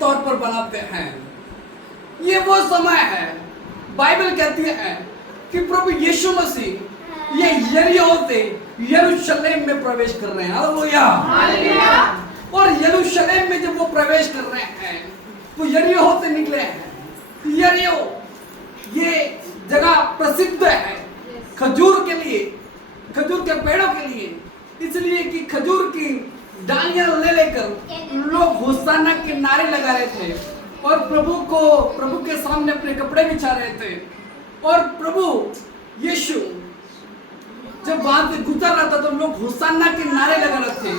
तौर पर बनाते हैं। ये वो समय है, बाइबल कहती है कि प्रभु यीशु मसीह ये यरीहो से यरूशलेम में प्रवेश कर रहे हैं। हालेलुया। और यरूशलेम में जब वो प्रवेश कर रहे हैं तो यरीहो से निकले हैं। यरीहो ये जगह प्रसिद्ध है खजूर के लिए, खजूर के पेड़ों के लिए, इसलिए कि खजूर की डालियां ले लेकर लोग होशाना के नारे लगा रहे थे और प्रभु के सामने अपने कपड़े बिछा रहे थे। और प्रभु यीशु जब वहां से गुजर रहा था तो लोग होशाना के नारे लगा रहे थे।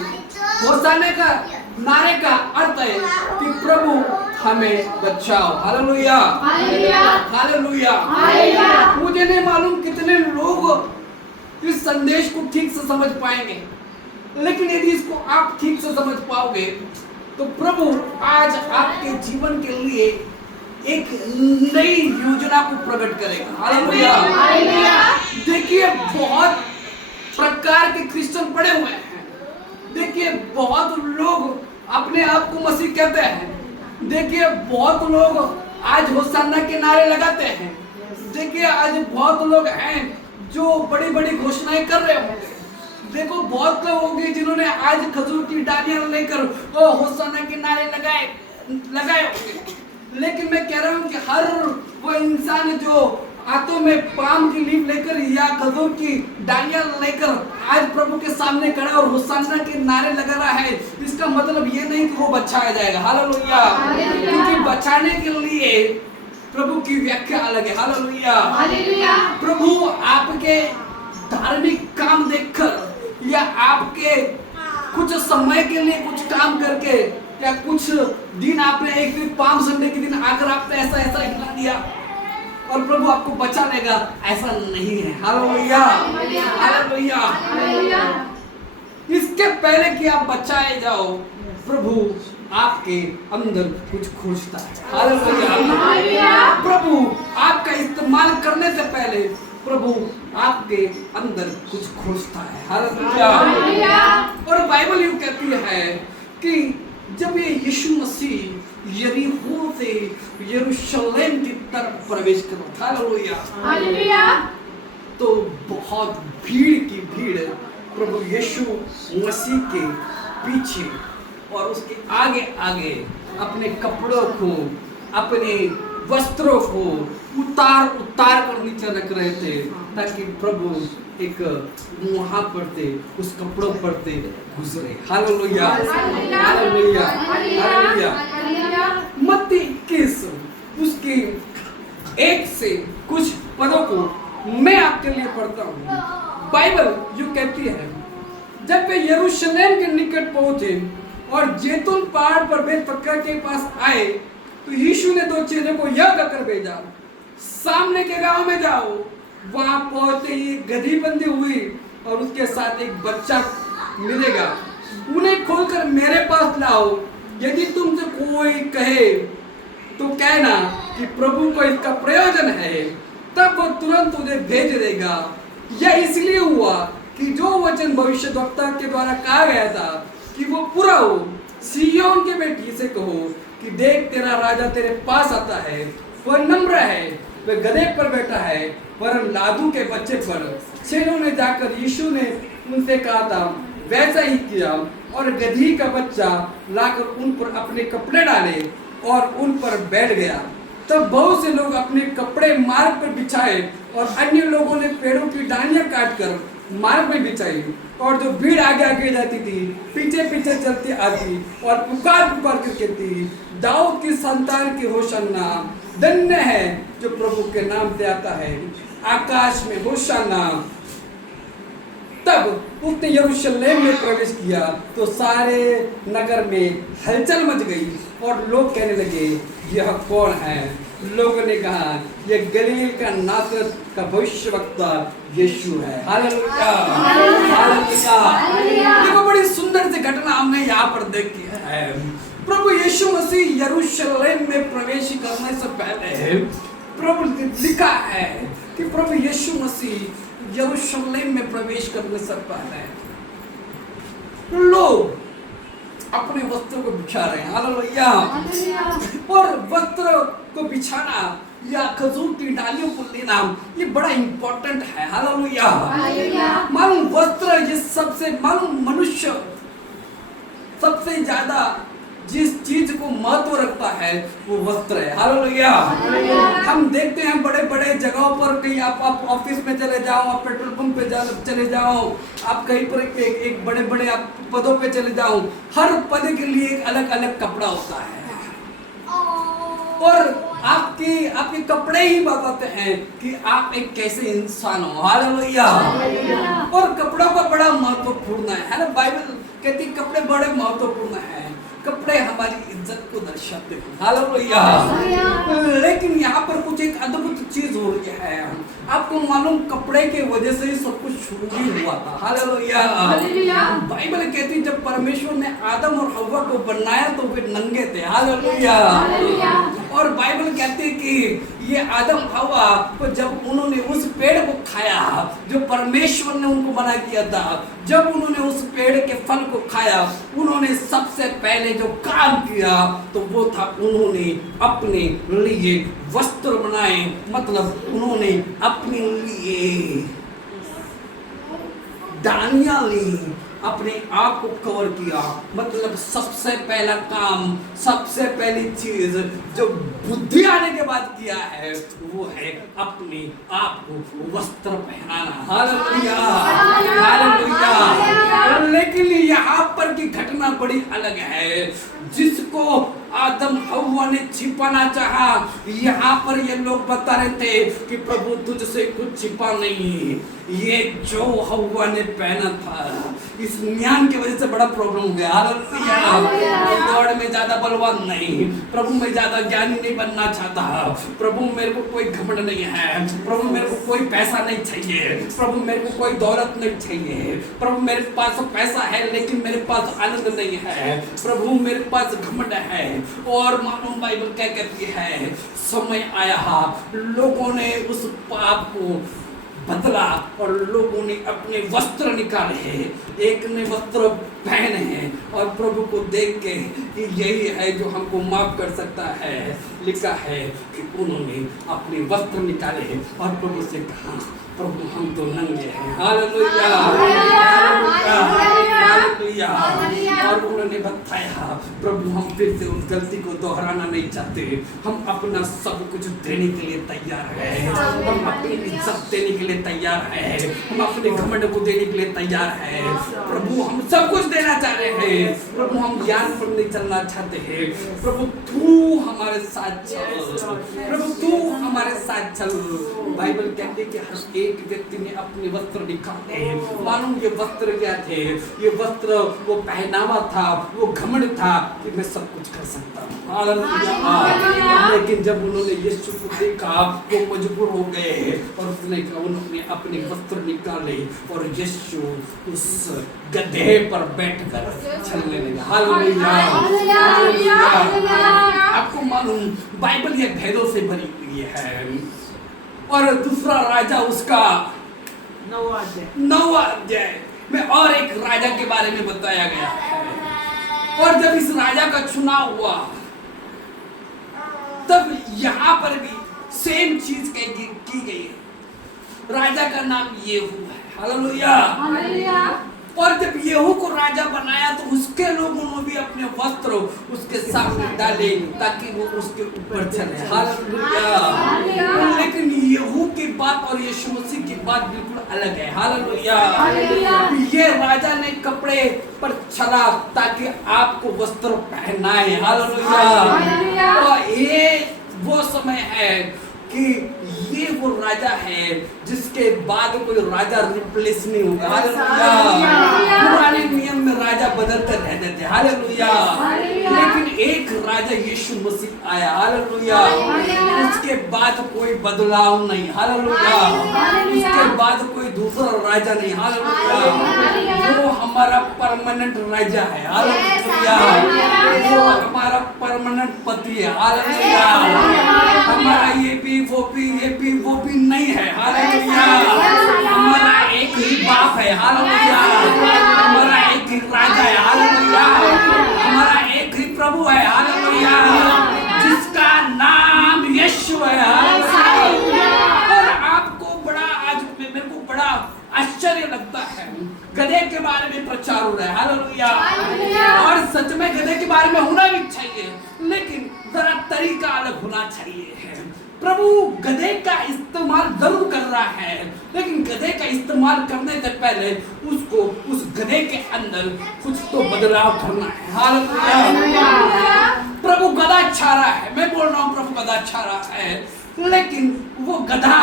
होशाना का नारे का अर्थ है कि प्रभु हमें बचाओ। Hallelujah, hallelujah. मुझे नहीं मालूम कितने लोग इस संदेश को ठीक से समझ पाएंगे, लेकिन यदि इसको आप ठीक से समझ पाओगे तो प्रभु आज आपके जीवन के लिए एक नई योजना को प्रकट करेगा। हालेलुया। देखिए बहुत प्रकार के क्रिश्चियन पड़े हुए हैं। देखिए बहुत लोग अपने आप को मसीह कहते हैं। देखिए बहुत लोग आज होशाना के नारे लगाते हैं। देखिए आज बहुत लोग हैं जो बड़ी बड़ी घोषणाएं कर रहे होंगे। देखो बहुत लोग होंगे जिन्होंने आज खजूर की डालियां लेकर होशाना के नारे लगाए होंगे। लेकिन मैं कह रहा हूं कि हर वो इंसान जो हाथों में पाम की लीफ लेकर या खजूर की डालियां लेकर आज प्रभु के सामने खड़ा और होशाना के नारे लगा रहा है, इसका मतलब ये नहीं कि वो बचाया जाएगा। हालेलुया। क्योंकि बचाने के लिए प्रभु की व्याख्या अलग है। हालेलुया। प्रभु आपके धार्मिक काम देखकर या आपके कुछ समय के लिए कुछ काम करके या कुछ दिन आपने एक दिन पाम संडे के दिन आकर आपने ऐसा हिला दिया और प्रभु आपको बचा लेगा, ऐसा नहीं है। Hallelujah, hallelujah. इसके पहले कि आप बचाए जाओ प्रभु आपके अंदर कुछ खोजता है। हालेलुया। प्रभु आपका इस्तेमाल करने से पहले प्रभु आपके अंदर कुछ खोजता है। हालेलुया। और बाइबल यूं कहती है कि जब ये यीशु मसीह यरीहो से यरूशलेम की तरफ प्रवेश कर रहा था, हालेलुया, तो बहुत भीड़ की भीड़ प्रभु यीशु मसीह के पीछे और उसके आगे आगे अपने कपड़ों को, अपने वस्त्रों को उतार कर नीचे रख रहे थे ताकि प्रभु एक वहां पर थे उस कपड़ों पर थे गुजरे। Hallelujah, hallelujah, hallelujah. मत्ती 21 उसके 1 से कुछ पदों को मैं आपके लिए पढ़ता हूँ। बाइबल यूं कहती है, जब वे यरूशलेम के निकट पहुंचे और जैतून पहाड़ पर बेतफक्का के पास आए तो यीशु ने 2 चेलों को यह कहकर भेजा, सामने के गांव में जाओ। वहां पहुंचते ही गधी बंधी हुई और उसके साथ एक बच्चा मिलेगा, उन्हें खोलकर मेरे पास लाओ। यदि तुमसे कोई कहे तो कहना कि प्रभु को इसका प्रयोजन है, तब वो तुरंत उन्हें भेज देगा। यह इसलिए हुआ कि जो वचन भविष्यद्वक्ता के द्वारा कहा गया था कि वो पूरा हो। सिय्योन की बेटी से कहो कि देख तेरा राजा तेरे पास आता है, वह नम्र है, वह गधे पर बैठा है, वरन लादू के बच्चे पर। चेलों ने जाकर यीशु ने उनसे कहा था वैसा ही किया और गधी का बच्चा लाकर उन पर अपने कपड़े डाले और उन पर बैठ गया। तब बहुत से लोग अपने कपड़े मार्ग पर बिछाए और अन्य लोगों ने पेड़ों की डालियां काटकर मार्ग में बिछाई। और जो भीड़ आगे आगे जाती थी पीछे पीछे चलती आती और पुकार कर कहती, दाऊद की संतान की होशाना, धन्य है जो प्रभु के नाम से आता है, आकाश में होशाना। तब उसने यरूशलेम में प्रवेश किया तो सारे नगर में हलचल मच गई और लोग कहने लगे यह कौन है। लोगों ने कहा यह गलील का नासरत का भविष्यवक्ता यीशु है। Hallelujah, hallelujah. देखो बड़ी सुंदर सी घटना हमने यहाँ पर देखी है। प्रभु यीशु मसीह यरूशलेम में प्रवेश करने से पहले प्रभु लिखा है कि प्रभु यीशु मसीह यरूशलेम में प्रवेश करने से पहले लोग अपने वस्त्र को बिछा रहे हैं। हालेलुया। और वस्त्र को बिछाना या खजूर की डालियों को लेना ये बड़ा इंपॉर्टेंट है। हालेलुया। मालूम वस्त्र ये सबसे मालूम मनुष्य सबसे ज्यादा जिस चीज को महत्व रखता है वो वस्त्र है। हालेलुया। हम देखते हैं बड़े बड़े जगहों पर, कहीं आप ऑफिस में चले जाओ, आप पेट्रोल पंप पे चले जाओ, आप कहीं पर एक बड़े बड़े आप पदों पे चले जाओ, हर पद के लिए एक अलग अलग कपड़ा होता है और आपके कपड़े ही बताते हैं कि आप एक कैसे इंसान हो। हालेलुया। और कपड़ों का बड़ा महत्वपूर्ण है ना। बाइबल कहती है कपड़े बड़े महत्वपूर्ण हैं। कपड़े हमारी इज्जत को दर्शाते हैं। हालेलुया। लेकिन यहाँ पर कुछ एक अद्भुत चीज हो रही है। आपको मालूम कपड़े के वजह से ही सब कुछ शुरू ही हुआ था। हालेलुया। बाइबल कहती है जब परमेश्वर ने आदम और हव्वा को बनाया तो वे नंगे थे। हालेलुया। और बाइबल कहती है कि ये आदम हव्वा को जब उन्होंने उस पेड़ को खाया जो परमेश्वर ने उनको मना किया था, जब उन्होंने उस पेड़ के फल को खाया, उन्होंने सबसे पहले जो काम किया तो वो था उन्होंने अपने लिए वस्त्र बनाए। मतलब उन्होंने अपने लिए डालियां ली, अपने आप को कवर किया। मतलब सबसे पहला काम, सबसे पहली चीज जो बुद्धि आने के बाद किया है वो है अपने आप को वस्त्र पहनाना। हालेलुया। हालेलुया। लेकिन यहाँ पर की घटना बड़ी अलग है। जिसको आदम हव्वा ने छिपाना चाहा, यहाँ पर ये लोग बता रहे थे कि प्रभु तुझसे कुछ छिपा नहीं। ये जो हव्वा ने पहना था, इस ज्ञान की वजह से बड़ा प्रॉब्लम हो गया। हालेलुया। गॉड में ज्यादा बलवान नहीं, प्रभु में ज्यादा ज्ञानी नहीं बनना चाहता। प्रभु मेरे को कोई घमंड नहीं है, प्रभु मेरे को कोई पैसा नहीं चाहिए, प्रभु मेरे को कोई दौलत नहीं चाहिए, प्रभु मेरे पास पैसा है लेकिन मेरे पास आनंद नहीं है, प्रभु मेरे पास घमंड है। और मालूम बाइबल क्या कहती है, समय आया लोगों ने उस पाप को बदला और लोगों ने अपने वस्त्र निकाले, एक ने वस्त्र पहने हैं और प्रभु को देख के कि यही है जो हमको माफ कर सकता है, लिखा है कि उन्होंने अपने वस्त्र निकाले और प्रभु से कहा प्रभु हम तो नंगे हैं। हालेलुया। हालेलुया। और उन्होंने बताया प्रभु हम फिर से उस गलती को दोहराना नहीं चाहते, हम अपना सब कुछ देने के लिए तैयार है, हम अपनी इज्जत देने के लिए तैयार है, हम अपने घमंड को देने के लिए तैयार है। प्रभु हम सब कुछ देना चाह रहे हैं, प्रभु हम ज्ञान पर नहीं चलना चाहते हैं, प्रभु तू हमारे साथ चल, प्रभु तू हमारे साथ चल। बाइबल कहते कि हर एक व्यक्ति ने अपने वस्त्र निकाले। मालूम ये वस्त्र क्या थे, ये वस्त्र वो पहनावा था, वो घमंड था कि मैं सब कुछ कर सकता हूँ। हालेलुया। लेकिन जब उन्होंने यीशु को देखा वो मजबूर हो गए और उसने उन्होंने अपने वस्त्र निकाले और यीशु उस गधे पर बैठकर चलने लगा। हालेलुया। आपको मालूम बाइबल ये भेदों से भरी हुई है। और दूसरा राजा उसका 9वां अध्याय में और एक राजा के बारे में बताया गया है। और जब इस राजा का चुनाव हुआ तब यहाँ पर भी सेम चीज की गई है। राजा का नाम येहू है। हालेलुया। और जब येहू को राजा बनाया तो उसके लोगों ने भी अपने वस्त्र उसके सामने डाले ताकि वो उसके ऊपर चले। हालेलुया। लेकिन येहू की बात और यीशु मसीह की बात बिल्कुल अलग है। हालेलुया। ये राजा ने कपड़े पर चला ताकि आपको वस्त्र पहनाए। हालेलुया। और ये वो समय है कि ये वो राजा है जिसके बाद कोई राजा रिप्लेस नहीं होगा। हालेलुया। पुराने नियम में राजा बदलते रहते थे। हालेलुया। लेकिन एक राजा यीशु मसीह आया। हालेलुया। उसके बाद कोई बदलाव नहीं। हालेलुया। उसके बाद कोई दूसरा राजा नहीं। हालेलुया। वो हमारा परमानेंट राजा है। हालेलुया। वो हमारा परमानेंट पति है। हालेलुया। हमारा ये भी वो भी नहीं है। हालेलुया। हमारा एक ही बाप है। हालेलुया। हमारा एक ही राजा है। हालेलुया। चाहिए। प्रभु गधे का इस्तेमाल जरूर कर रहा है, लेकिन गधे का इस्तेमाल करने से पहले उसको उस गधे के अंदर कुछ तो बदलाव करना है। हालेलुया। प्रभु गधा चाह रहा है, मैं बोल रहा हूँ प्रभु गधा चाह रहा है, लेकिन वो गधा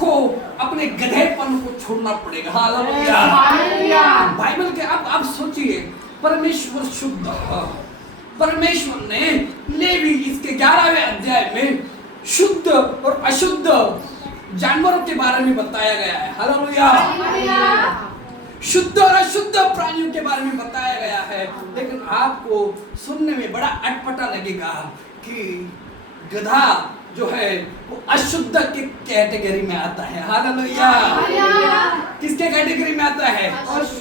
को अपने गधेपन को छोड़ना पड़ेगा। हालेलुया। बाइबल के अब सोचिए, परमेश्वर शुद्ध, परमेश्वर ने लेवी इसके 11वें अध्याय में शुद्ध और अशुद्ध जानवरों के बारे में बताया गया है। हालेलुया। शुद्ध और अशुद्ध प्राणियों के बारे में बताया गया है, लेकिन आपको सुनने में बड़ा अटपटा लगेगा कि गधा जो है वो अशुद्ध के कैटेगरी में आता है। हालेलुया। किसके कैटेगरी में आता है?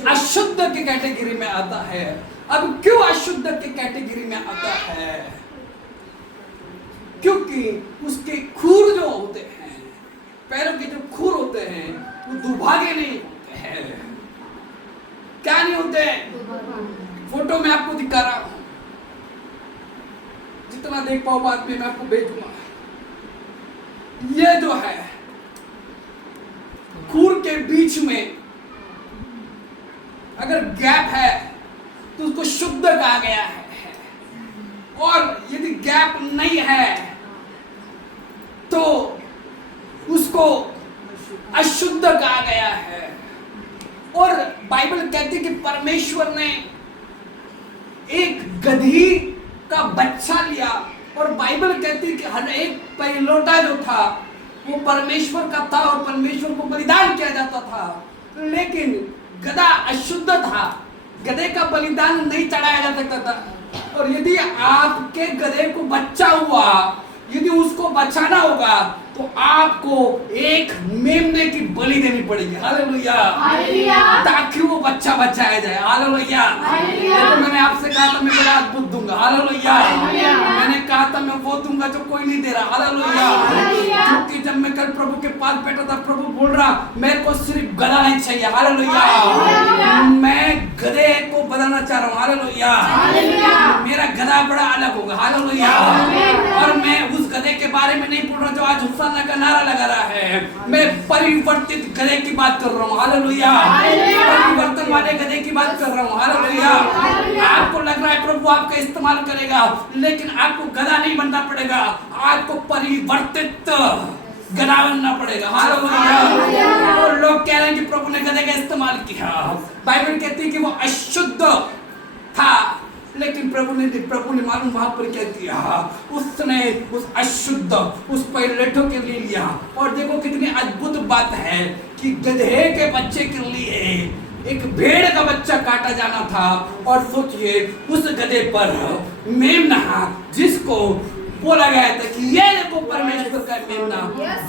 अशुद्ध के कैटेगरी में आता है। अब क्यों अशुद्ध के कैटेगरी में आता है? क्योंकि उसके खूर जो होते हैं, पैरों के जो खूर होते हैं, वो दुर्भागे नहीं होते हैं। क्या नहीं होते? फोटो में आपको दिखा रहा हूं, जितना देख पाओ बाद में मैं आपको भेजूंगा। ये जो है खूर के बीच में अगर गैप है तो उसको शुद्ध कहा गया है, और यदि गैप नहीं है तो उसको अशुद्ध कहा गया है। और बाइबल कहती है कि परमेश्वर ने एक गधी का बच्चा लिया, और बाइबल कहती है कि हर एक पहिलौठा जो था वो परमेश्वर का था और परमेश्वर को बलिदान किया जाता था। लेकिन गधा अशुद्ध था, गधे का बलिदान नहीं चढ़ाया जा सकता था। और यदि आपके गधे को बच्चा हुआ, यदि उसको बचाना होगा तो आपको एक मेमने की बलि देनी पड़ेगी। हालेलुया। ताकि वो बच्चा बचाया जाए। हालेलुया। तो मैंने आपसे कहा था मैं बड़ा अद्भुत दूंगा। हालेलुया। मैंने कहा था मैं वो दूंगा जो कोई नहीं दे रहा। हालेलुया। क्योंकि जब मैं कल प्रभु के पास बैठा था, प्रभु बोल रहा मेरे को सिर्फ गधा नहीं चाहिए। हालेलुया। मैं गधे को बदलना चाह रहा हूँ। हालेलुया। मेरा गधा बड़ा अलग होगा। हालेलुया। और मैं उस गधे के बारे में नहीं बोल रहा जो आज हुसैन का नारा लगा रहा है। मैं परिवर्तित गधे की बात कर रहा हूँ। हालेलुया। परिवर्तन वाले गधे की बात कर रहा हूँ। हालेलुया। आपको लग रहा है प्रभु आपका इस्तेमाल करेगा, लेकिन आपको गधा नहीं बनना पड़ेगा, आपको परिवर्तित गधा बनना पड़ेगा। हालेलुया। और लोग कह रहे हैं कि प्रभु ने गधे का इस्तेमाल किया। बाइबल कहती है कि वो अशुद्ध था, लेकिन प्रभु ने मालूम वहां पर क्या किया, उसने उस अशुद्ध उस पहिलौठों के लिए लिया। और देखो कितनी अद्भुत बात है कि गधे के बच्चे के लिए एक भेड़ का बच्चा काटा जाना था। और सोचिए उस गधे पर मेमना, जिसको बोला गया था कि ये देखो परमेश्वर का मेमना,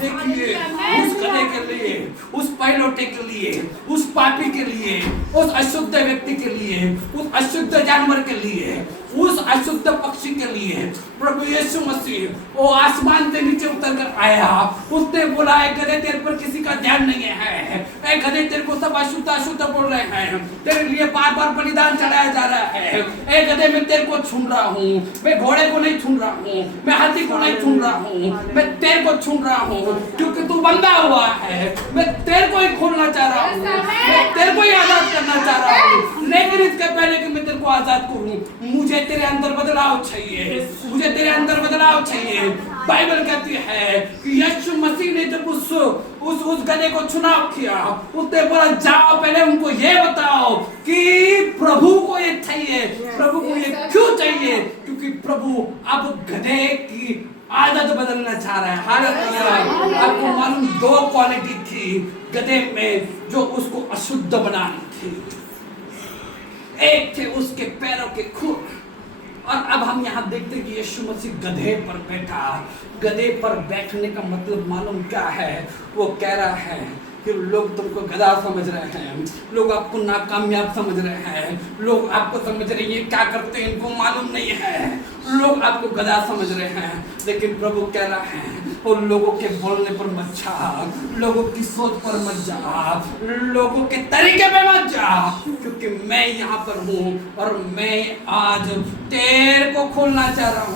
देखिए उस गधे के लिए, उस पहिलौठे के लिए, उस पापी के लिए, उस अशुद्ध व्यक्ति के लिए, उस अशुद्ध जानवर के लिए, उस अशुद्ध पक्षी के लिए प्रभु यीशु मसीह वो आसमान से नीचे उतर कर आया। उसने बोला है गधे तेरे पर किसी का ध्यान नहीं है, ऐ गधे तेरे को सब अशुद्ध अशुद्ध बोल रहे हैं, तेरे लिए बार बार बलिदान चढ़ाया जा रहा है। ऐ गधे मैं तेरे को छून रहा हूँ, मैं घोड़े को नहीं छून रहा हूँ, मैं हाथी को नहीं छून रहा हूँ, मैं तेरे को छून रहा हूँ क्योंकि तू बंधा हुआ है। मैं तेरे को ही खोलना चाह रहा हूँ, मैं तेरे को ही आजाद करना चाह रहा हूँ। लेकिन इसके पहले कि मैं तेरे को आजाद करूँ, मुझे तेरे अंदर बदलाव चाहिए, मुझे तेरे अंदर बदलाव चाहिए। बाइबल कहती है कि यीशु मसीह ने जब उस गधे को चुनाव किया, उसने बोला जाओ पहले उनको ये बताओ कि प्रभु को ये चाहिए। प्रभु को ये क्यों चाहिए? क्योंकि प्रभु अब गधे की आदत बदलना चाह रहा है। हालेलुया। आपको मालूम दो क्वालिटी थी गधे में जो उसको अशुद्ध बनानी थी। एक थे उसके पैरों के खूर, और अब हम यहाँ देखते हैं कि यीशु मसीह गधे पर बैठा। गधे पर बैठने का मतलब मालूम क्या है? वो कह रहा है कि लोग तुमको गधा समझ रहे हैं, लोग आपको नाकामयाब समझ रहे हैं, लोग आपको समझ रहे हैं ये क्या करते हैं इनको मालूम नहीं है, लोग आपको गधा समझ रहे हैं। लेकिन प्रभु कह रहा है और लोगों के बोलने पर मत जा, लोगों की सोच पर मत जा, लोगों के तरीके पे मत जा, क्योंकि मैं यहाँ पर हूँ और मैं आज तेरे को खोलना चाह रहा हूँ,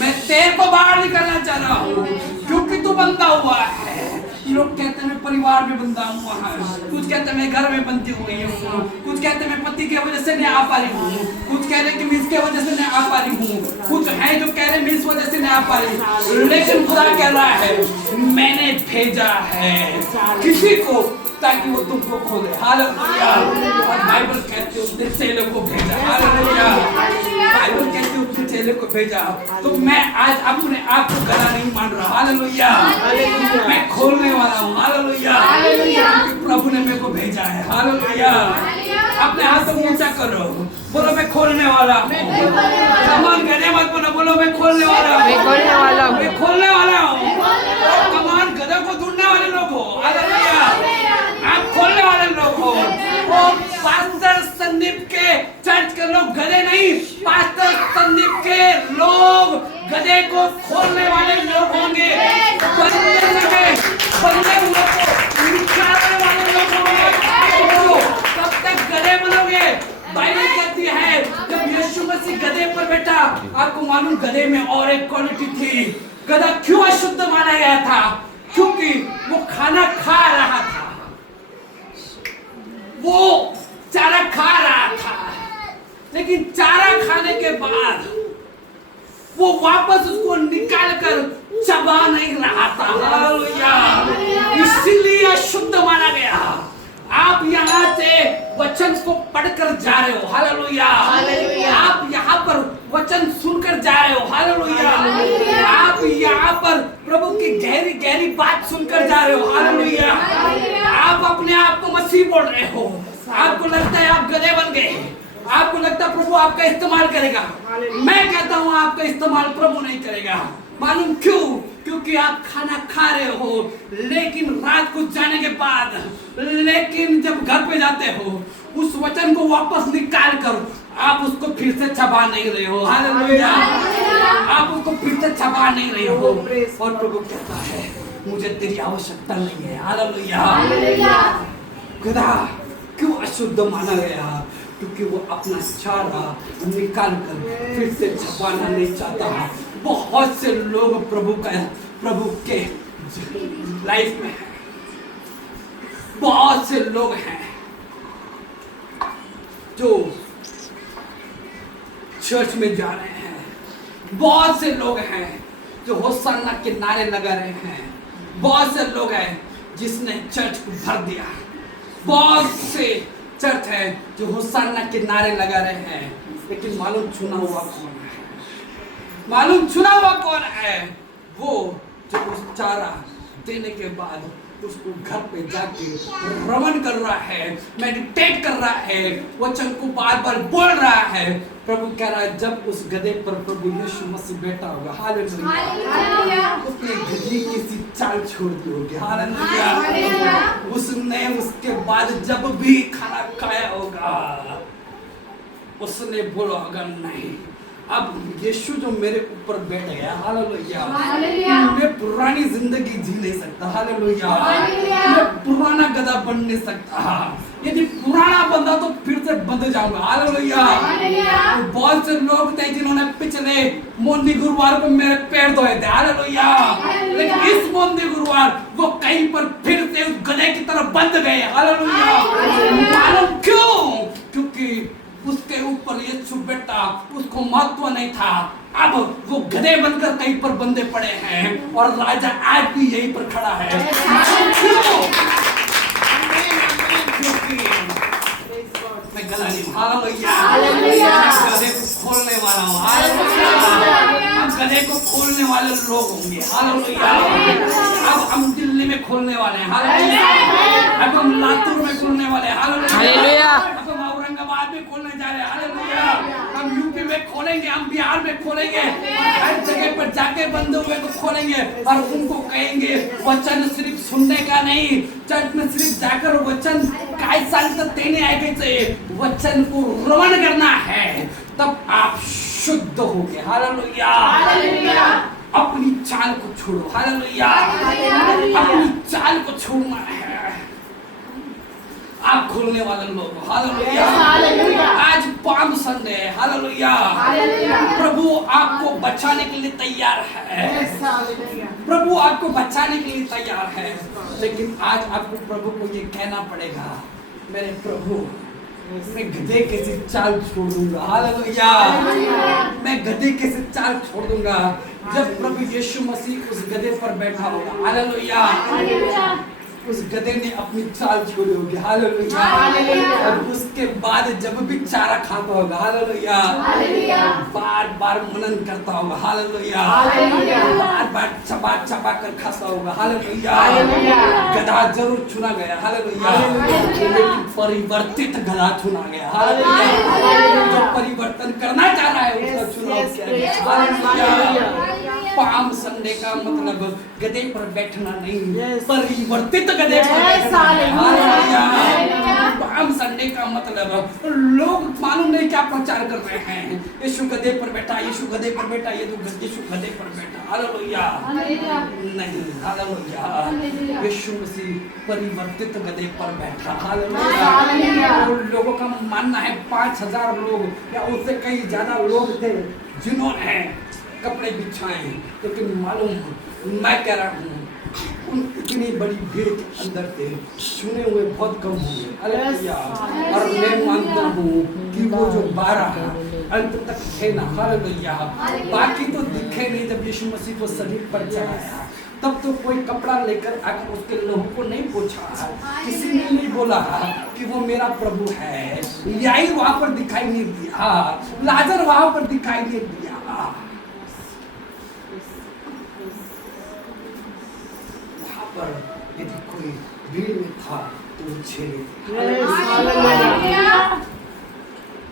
मैं तेरे को बाहर निकालना चाह रहा हूँ, क्योंकि तू बंधा हुआ है। लोग कहते हैं मैं परिवार में बंधा हुआ है, कुछ कहते हैं मैं घर में बंधी हुई हूँ, कुछ कहते हैं मैं पति की वजह से नहीं आ पा रही हूँ, कुछ कह रहे हैं कि मैं इसके वजह से नहीं आ पा रही हूँ, कुछ है जो कह रहे हैं मैं इस वजह से नहीं आ पा रही हूँ। लेकिन खुदा कह रहा है मैंने भेजा है किसी को ताकि वो तुमको खोले। हालेलुया। और बाइबल कहती है उसने चेले को भेजा। हालेलुया। बाइबल कहती है उसने चेले को भेजा। तो मैं आज अपने आप को गधा नहीं मान रहा। हालेलुया। मैं खोलने वाला हूँ। हालेलुया। प्रभु ने मेरे को भेजा है। हालेलुया। अपने हाथ को ऊंचा करो, बोलो मैं खोलने वाला हूँ। कमान गधे मत बोलो, बोलो मैं खोलने वाला हूँ। मैं खोलने वाला हूँ। कमान गधे को ढूंढने वाले लोग हो। हालेलुया। आप खोलने वाले लोग हो। वो पास्टर संदीप के चर्च के लोग गधे नहीं, पास्टर संदीप के लोग गधे को खोलने वाले लोग होंगे। बंदे हुए को निकालने वाले लोग होंगे। तब तक गधे बनोगे। बाइबल कहती है जब यीशु मसीह गधे पर बैठा, आपको मालूम गधे में और एक क्वालिटी थी। गधा क्यों अशुद्ध माना गया था? क्योंकि वो खाना खा रहा था, वो चारा खा रहा था, लेकिन चारा खाने के बाद वो वापस उसको निकाल कर चबा नहीं रहा था। हालेलुया। इसीलिए अशुद्ध माना गया। आप यहाँ से वचन को पढ़कर जा रहे हो। हालेलुया। आप यहाँ पर वचन सुनकर जा रहे हो। हालेलुया। आप यहाँ पर प्रभु की गहरी गहरी बात सुनकर जा रहे हो। हालेलुया। आप अपने आप को मसीह बोल रहे हो। आपको लगता है आप गधे बन गए, आपको लगता है प्रभु आपका इस्तेमाल करेगा। मैं कहता हूँ आपका इस्तेमाल प्रभु नहीं करेगा। मालूम क्यों? क्योंकि आप खाना खा रहे हो, लेकिन रात को जाने के बाद, लेकिन जब घर पे जाते हो उस वचन को वापस निकाल कर आप उसको फिर से चबा नहीं रहे हो। हालेलुया। आप उसको फिर से चबा नहीं रहे हो। और प्रभु कहता है मुझे तेरी आवश्यकता नहीं है। हालेलुया। गधा क्यों अशुद्ध माना गया? क्योंकि वो अपना चारा निकाल कर फिर से छपाना नहीं चाहता। बहुत से लोग प्रभु के लाइफ में बहुत से लोग हैं जो चर्च में जा रहे हैं, बहुत से लोग हैं जो होशाना के नारे लगा रहे हैं, बहुत से लोग हैं जिसने चर्च को भर दिया, बहुत से चर्च है जो होशाना के नारे लगा रहे हैं, लेकिन मालूम चुना हुआ कौन है? मालूम चुना हुआ कौन है? वो जो उस चारा देने के बाद उसको घर पे जाके रमन कर रहा है, मेडिटेट कर रहा है, वचन को बार बार बोल रहा है। प्रभु कह रहा है जब उस गधे पर प्रभु यीशु मसीह बैठा होगा, हालेलुया, उसने गधी की सी चाल छोड़ दी होगी। हालेलुया। उसने उसके बाद जब भी खाना खाया होगा उसने बोला होगा नहीं, अब यीशु जो मेरे ऊपर बैठ गया, हालेलुया, मैं पुरानी जिंदगी जी नहीं सकता। हालेलुया। मैं पुराना गधा बन नहीं सकता। यदि पुराना बंदा तो फिर से बंध जाऊंगा। हालेलुया। तो बहुत से लोग थे जिन्होंने पिछले मोंदी गुरुवार को मेरे पैर धोए थे। हालेलुया। लेकिन इस मोंदी गुरुवार वो कहीं पर फिर से उस गधे की तरफ बंध गए। हालेलुया। मालूम क्यों? क्योंकि उसके ऊपर यीशु बैठा, उसको महत्व नहीं था। अब वो गधे बनकर कहीं पर बंधे पड़े हैं और राजा आज भी यहीं पर खड़ा है। क्यों? क्योंकि मैं गधा नहीं हूँ। हालेलुया। गधे को खोलने वाला हूँ। हालेलुया। अब गधे को खोलने वाले लोग होंगे। हालेलुया। अब हम दिल्ली में खोलने वाले हैं। हालेलुया। अब हम लातूर में खोलने वाले हैं। हालेलुया। अब हम औरंगाबाद में खोलने जा रहे हैं। हालेलुया। हम यूपी में खोलेंगे, हम बिहार में खोलेंगे, हर जगह पर जाकर आगे बंधे हुए को खोलेंगे और उनको कहेंगे वचन सिर्फ सुनने का नहीं, चर्च में सिर्फ जाकर वचन काय सांगतात ते नहीं ऐकायचंय, वचन को रवण करना है, तब आप शुद्ध होगे। Hallelujah, hallelujah. अपनी चाल को छोड़ो, हालेलुया, अपनी चाल को छोड़ना है। आप खोलने वाले लोग, हालेलुया। आज पाम संडे है, हालेलुया। प्रभु आपको बचाने के लिए तैयार है, प्रभु आपको बचाने के लिए तैयार है, लेकिन आज आपको प्रभु को ये कहना पड़ेगा, मेरे प्रभु मैं गधे के से चाल छोड़ दूंगा, हालेलुया। मैं गधे के से चाल छोड़ दूंगा। जब प्रभु यीशु मसीह उस गधे पर बैठा होगा, हालेलुया, उस गधे ने अपनी चाल छोड़ी होगी, हालेलुया। और उसके बाद जब भी चारा खाता होगा, हालेलुया, बार बार मनन करता होगा, हालेलुया, बार बार चबा चबा कर खाता होगा, हालेलुया। गधा जरूर चुना गया, हालेलुया, लेकिन परिवर्तित गधा चुना गया, हालेलुया। जो परिवर्तन करना चाह रहा है उसका चुनाव किया गया, हालेलुया। पाम संडे का मतलब गधे पर बैठना नहीं, परिवर्तित गधे पर बैठना है, हालेलुया। पाम संडे का मतलब लोग मालूम नहीं क्या प्रचार कर रहे हैं, यीशु गधे पर बैठा, यीशु गधे पर बैठा, ये तो यीशु गधे पर बैठा, हालेलुया नहीं, हालेलुया। यीशु मसीह परिवर्तित गधे पर बैठा, हालेलुया। लोगों का मानना है 5000 लोग या उससे कई ज्यादा लोग थे जिन्होंने कपड़े बिछाए, लेकिन मालूम मैं कह रहा हूँ उन इतनी बड़ी भीड़ के अंदर थे, चुने हुए बहुत कम होंगे, हालेलुया। और मैं मानता हूँ कि वो जो 12 अंत तक थे ना, हालेलुया, बाकी तो दिखे नहीं। जब यीशु मसीह को शरीर पर चढ़ाया तब तो कोई कपड़ा लेकर आकर उसके लहू को नहीं पोंछा, किसी ने नहीं बोला कि वो मेरा प्रभु है। याई वहां पर दिखाई नहीं दिया, लाजर वहां पर दिखाई नहीं दिया। पर यदि कोई भीड़ में था तो वो छेड़े।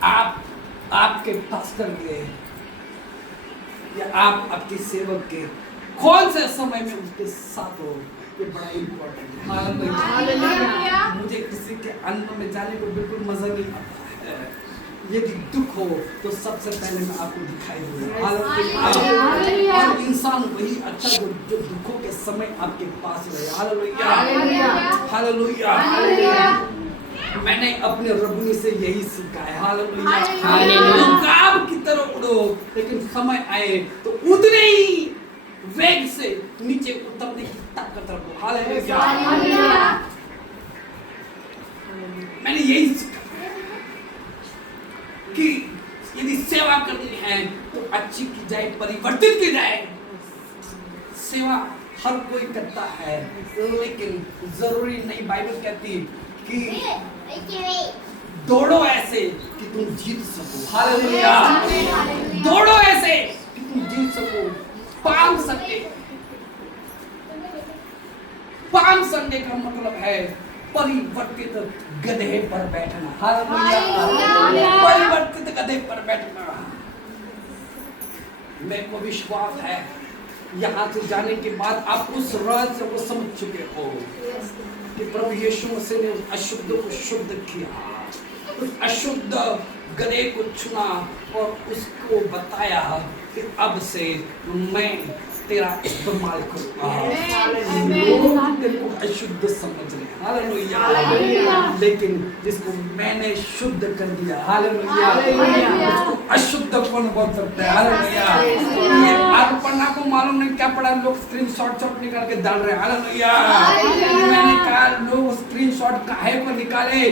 आप आपके पास्टर के या आप आपके सेवक के कौन से समय में उसके साथ हो, ये बड़ा इम्पोर्टेंट है। मुझे किसी के अन्न में जाने को बिल्कुल मजा नहीं आता है। यदि दुख हो तो सबसे पहले मैं आपको दिखाई दूंगा, और इंसान वही अच्छा जो दुखों के समय आपके पास रहे, हालेलुया, हालेलुया। मैंने अपने रब्बनी से यही सीखा है, हालेलुया। काब की तरह उड़ो, लेकिन समय आए तो उतने ही वेग से नीचे उतरने की ताकत रखो, हालेलुया। मैंने यही सीखा कि यदि सेवा करनी है तो अच्छी की जाए, परिवर्तित की जाए। सेवा हर कोई करता है, लेकिन जरूरी नहीं। बाइबल कहती कि दौड़ो ऐसे कि तुम जीत सको, हालेलुया। दौड़ो ऐसे कि तुम जीत सको। पाम संडे का मतलब है परिवर्तित गधे पर बैठना, हालेलुया। परिवर्तित गधे पर बैठना। मेरे को विश्वास है यहाँ से जाने के बाद आप उस रहस्य को समझ चुके हो कि प्रभु यीशु मसीह ने उस अशुद्ध को शुद्ध किया, उस अशुद्ध गधे को चुना और उसको बताया कि अब से मैं तेरा इस्तेमाल करूंगा। लोग तेरे को अशुद्ध समझ रहे हैं, हालेलुया, लेकिन जिसको मैंने शुद्ध कर दिया, हालेलुया, उसको अशुद्ध कौन बोल सकता है, हालेलुया। ये अर्पणा को मालूम नहीं क्या पड़ा, लोग स्क्रीनशॉट निकाल के डाल रहे हैं, हालेलुया। मैंने कहा लोग स्क्रीनशॉट काहे को निकाले,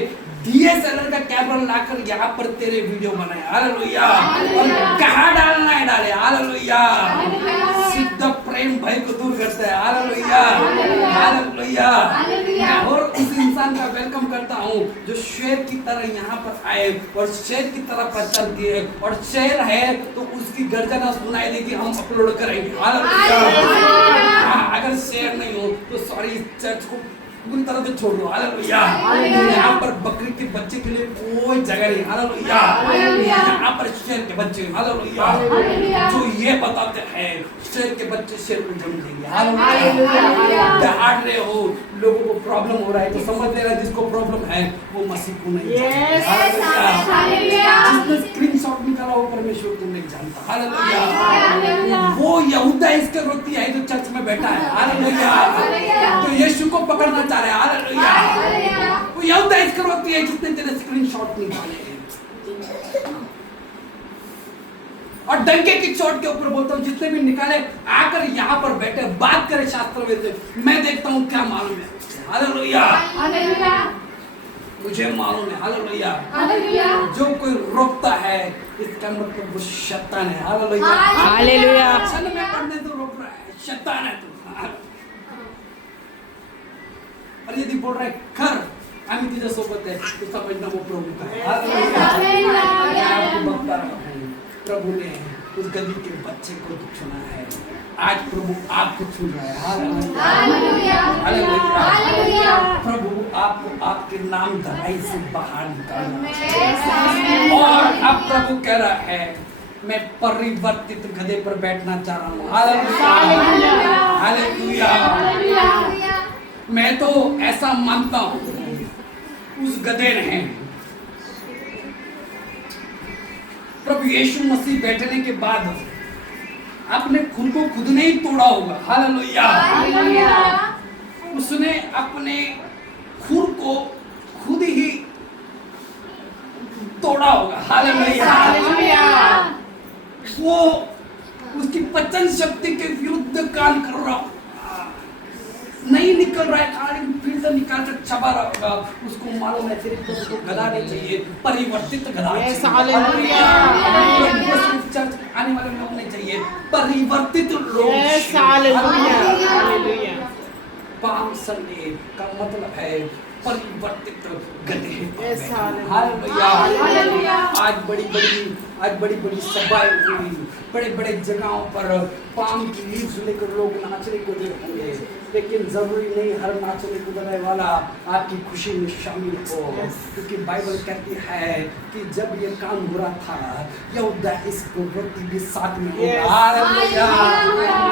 DSLR का कैमरा लाकर यहाँ पर तेरे वीडियो बनाए, हालेलुया। और कहाँ डालना है डाले, हालेलुया। सिद्ध प्रेम भय को दूर करता है, हालेलुया, हालेलुया। और उस इंसान का वेलकम करता हूँ जो शेर की तरह यहाँ पर आए और शेर की तरह प्रचार किए, और शेर है तो उसकी गर्जना सुनाई देगी, हम अपलोड करेंगे, हालेलुया। अगर शेर नहीं हो तो सॉरी, चर्च को पूरी तरह से छोड़ दो। हालेलुया। यहाँ पर बकरी के बच्चे के लिए कोई जगह नहीं। हालेलुया। यहाँ पर शेर के बच्चे, हालेलुया, जो ये बताते हैं शेर के बच्चे शेर को जन्म देंगे। हालेलुया। दहाड़ रहे हो, लोगों को प्रॉब्लम हो रहा है तो समझ लेना जिसको प्रॉब्लम है वो मसीह को नहीं जानता। हालेलुया। जिसने स्क्रीनशॉट निकाला वो परमेश्वर को नहीं जानता। हालेलुया। वो यहूदा इस्करियोती है जो चर्च में बैठा है। हालेलुया। तो यीशु को पकड़ना चाह रहा है। हालेलुया। वो यहूदा इस्करियोती है जिसने तेरे स्क्रीनशॉट निकाले हैं। और डंके की चोट के ऊपर बोलता हूँ जितने भी निकाले आकर यहाँ पर बैठे बात करे शास्त्र में से, मैं देखता हूँ क्या मालूम है। हालेलुया। मुझे मालूम है। हालेलुया। जो कोई रोकता है इसका मतलब वो शैतान है। हालेलुया। सन में पढ़ने तो रोक रहा है, शैतान है तू। और यदि बोल रहा है कर आम्ही तुझ्या सोबत आहे तो समझना वो प्रभु का है। आपको बता रहा हूँ प्रभु ने उस गधी के बच्चे को छुना है। आज प्रभु आपको छू रहा है। हालेलुया। प्रभु आपको आपके नाम धराई से बाहर निकालना और अब प्रभु कह रहा है मैं परिवर्तित गधे पर बैठना चाह रहा हूँ। हालेलुया। मैं तो ऐसा मानता हूँ उस गधे ने प्रभु यीशु मसीह बैठने के बाद अपने खुद को खुद ने ही तोड़ा होगा। हालेलुया। उसने अपने खुद को खुद ही तोड़ा होगा। हालेलुया। वो उसकी पचन शक्ति के विरुद्ध काम कर रहा नहीं निकल रहा है, खाली फिर से निकाल कर छपा रहा होगा। उसको मालूम है सिर्फ तो गधा नहीं चाहिए, परिवर्तित गधा चाहिए। चर्च आने वाले लोग नहीं चाहिए, परिवर्तित लोग। पाम संडे का मतलब है परिवर्तित गधे। हालेलुया। आज बड़ी बड़ी सभाएं हुई, बड़े बड़े जगहों पर पाम की लीव्स लेकर लोग नाचने को देखेंगे, लेकिन जरूरी नहीं हर नाचने कूदने वाला आपकी खुशी में शामिल हो, क्योंकि बाइबल कहती है कि जब ये काम हो रहा था यहूदा इस्करियोती भी साथ में होगा।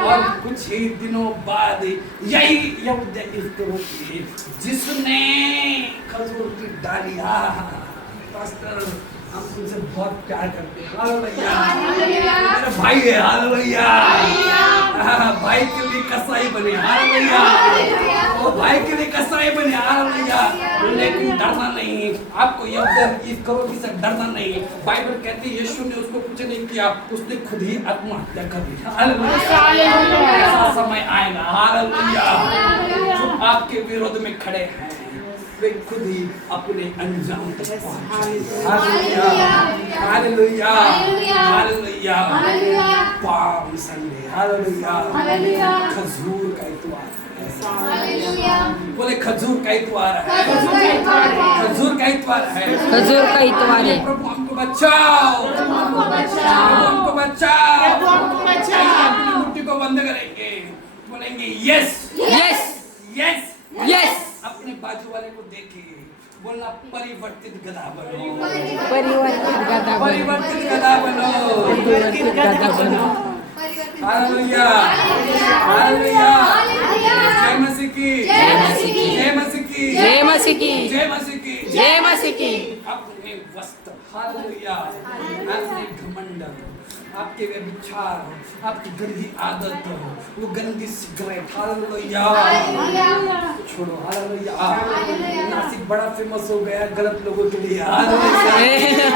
और कुछ ही दिनों बाद यही यहूदा इस्करियोती जिसने खजूर की डालियां, पास्टर हम तुमसे बहुत प्यार करते हैं। हालेलुया। मेरा भाई है। हालेलुया। भाई के लिए कसाई बने। हालेलुया। वो भाई के लिए कसाई बने। हालेलुया। लेकिन डरना नहीं, आपको इस करोगी से डरना नहीं। बाइबल कहती है यीशु ने उसको कुछ नहीं किया, उसने खुद ही आत्महत्या कर दी। हालेलुया। ऐसा समय आएगा। हालेलुया। जो आपके विरोध में खड़े हैं वे खुद ही अपने अंजाम तक पहुंचे। Hallelujah. Hallelujah. Palm Sunday. Hallelujah. खजूर का इतवार है। बोले खजूर का इतवार है। खजूर का इतवार है। खजूर का इतवार है। प्रभु हमको बचाओ, हमको बचाओ। अपनी मुट्ठी को बंद करेंगे, बोलेंगे यस यस यस यस। अपने बाजू वाले को देखे बोलना परिवर्तित गधा बनो। परिवर्तित गधा बनो। परिवर्तित गधा बनो। परिवर्तित गधा बनो। हालेलुया। हालेलुया। जय मसीह की। जय मसीह की। जय मसीह की। जय मसीह की। जय मसीह की। जय मसीह की। अपने वस्त्र, हालेलुया, अपने घमंड, आपके व्यभिचार, आपकी गंदी आदत, वो गंदी सिगरेट, हालेलुया, छोड़ो। हालेलुया। नासिक बड़ा फेमस हो गया गलत लोगों के लिए। हालेलुया।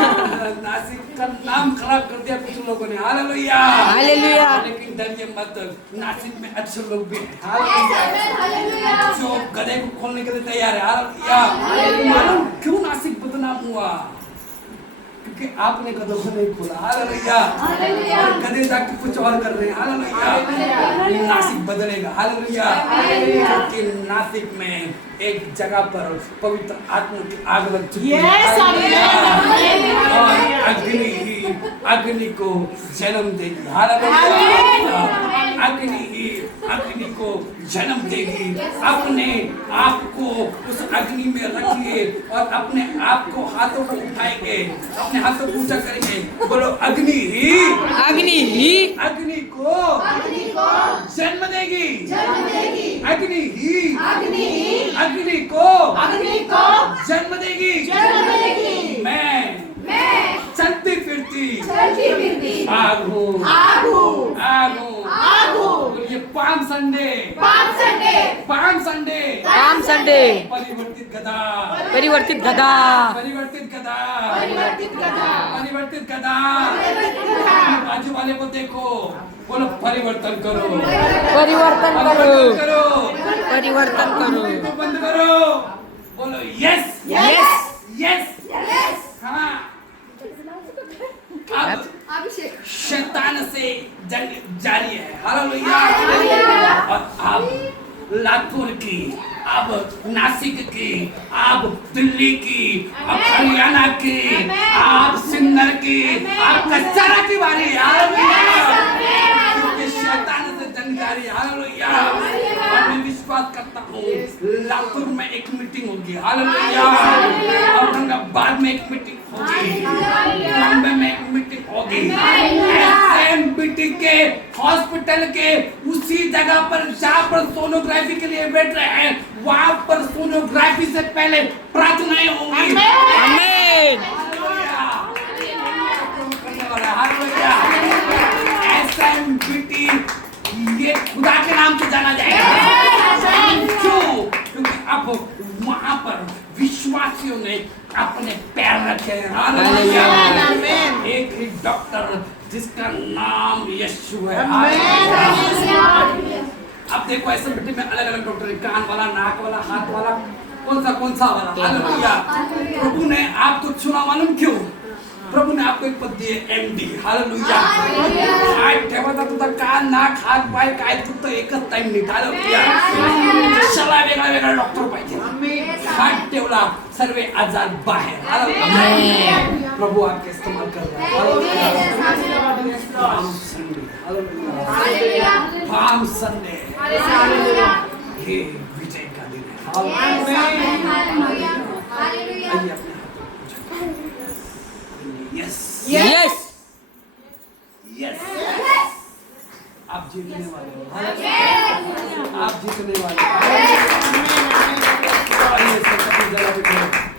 नासिक का नाम खराब कर दिया कुछ लोगों ने। हालेलुया। हालेलुया। लेकिन डरिए मत, नासिक में अच्छे लोग भी हैं। हालेलुया। जो गधे को खोलने के लिए तैयार है। हालेलुया। मालूम क्यों नासिक बदनाम हुआ? क्योंकि आपने गधों को नहीं खोला। हालेलुया। और गधे जाके कुछ और कर रहे हैं। हालेलुया। नासिक बदलेगा। हालेलुया। क्योंकि नासिक में एक जगह पर पवित्र आत्मा की आग लग चुकी है और अग्नि को जन्म देगी। हालेलुया। अग्नि को जन्म देगी। अपने आप को उस अग्नि में रखिए और अपने आप को हाथों को उठाएंगे, अपने हाथों को ऊंचा करेंगे, बोलो अग्नि ही अग्नि को जन्म देगी, अग्नि ही अग्नि को जन्म देगी। मैं चलती फिरती आग हूँ। बोलिए पाम संडे परिवर्तित गधा परिवर्तित गधा बाजू वाले को देखो, बोलो परिवर्तन करो, परिवर्तन करो तो बंद करो, बोलो यस हाँ। अब शैतान से जंग जारी है, हालेलुया। और अब लातूर की, अब नासिक की, अब दिल्ली की, अब हरियाणा की, अब सिन्नर की, अब कच्चारा की बारी है, हालेलुया। क्योंकि शैतान से जंग जारी है, हालेलुया। और मैं विश्वास करता हूँ लातूर में एक मीटिंग होगी, हालेलुया। औरंगाबाद में एक मीटिंग होगी, बॉम्बे में एक मीटिंग होगी, एसएमबीटी के हॉस्पिटल के उसी जगह पर जहाँ पर सोनोग्राफी के लिए बैठ रहे हैं, वहाँ पर सोनोग्राफी से पहले प्रार्थनाएं होंगी। एसएमबीटी ये खुदा के नाम से जाना जाएगा। क्यों? क्योंकि अब वहाँ पर विश्वासियों ने अपने पैर रखे हैं, हालेलुया। एक ही डॉक्टर जिसका नाम यीशु है, हालेलुया। अब देखो एसएमबीटी में अलग अलग डॉक्टर हैं, कान वाला, नाक वाला, हाथ वाला, कौन सा वाला, हालेलुया। प्रभु ने आपको चुना, मालूम क्यों? प्रभु ने आपको एक पद दिए, एमडी, हालेलुया। काय ठेवायचा तुझा कान, नाक, हात, पाय काय तुझं एकच टाइम नीट, हालेलुया। कशाला वेगळा डॉक्टर पाहिजे? हात ठेवला, सर्व आजार बाहेर, हालेलुया। प्रभु आपके इस्तेमाल कर रहा है, पाम संडे, ये विजय का दिन है, हालेलुया। यस आप जीतने वाले हो, आप जीतने वाले हो।